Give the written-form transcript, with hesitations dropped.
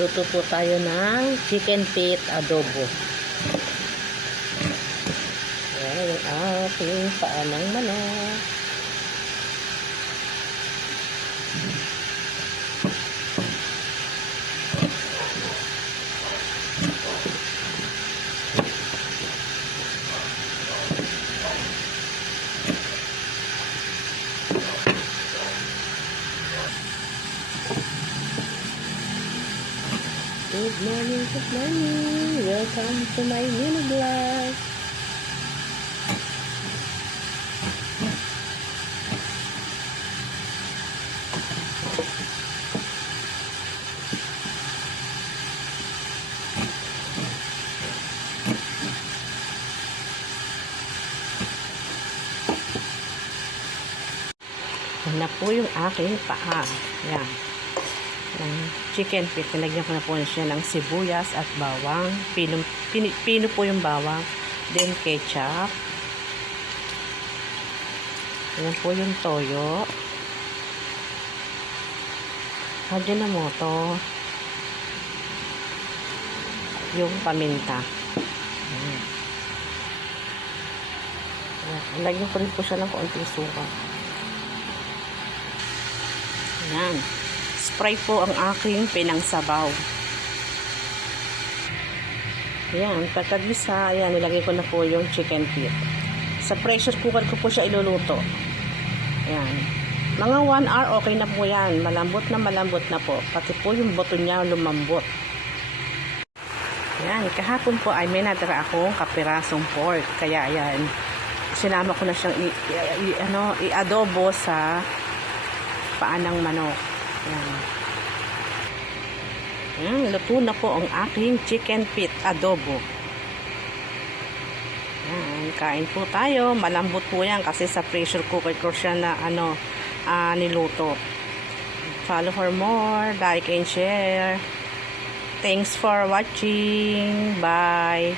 Luto po tayo ng chicken feet adobo. Ayan yung ating paanang manok. Good morning, good morning. Welcome to my mini vlog. Yan na po yung aking paa. Yan. Chicken feet, nilagyan ko na po siya ng sibuyas at bawang. Pino po yung bawang. Then ketchup. Yan po yung toyo. Ajinomoto. Yung paminta. Lagyan ko rin po siya ng konting suka. Yan. Spray po ang aking pinangsabaw. Ayan, pagkagisa, ayan, nilagay ko na po yung chicken feet. Sa pressure cooker ko po siya iluluto. Ayan. Mga 1 hour, okay na po yan. Malambot na po. Pati po yung buto niya lumambot. Ayan, kahapon po ay may natira akong kapirasong pork. Kaya ayan, sinama ko na siyang i-adobo sa paanang manok. Ayan. Ayan, luto na po ang aking chicken feet adobo. Ayan, kain po tayo. Malambot po yan kasi sa pressure cooker ko siya na niluto. Follow for more, like and share. Thanks for watching. Bye.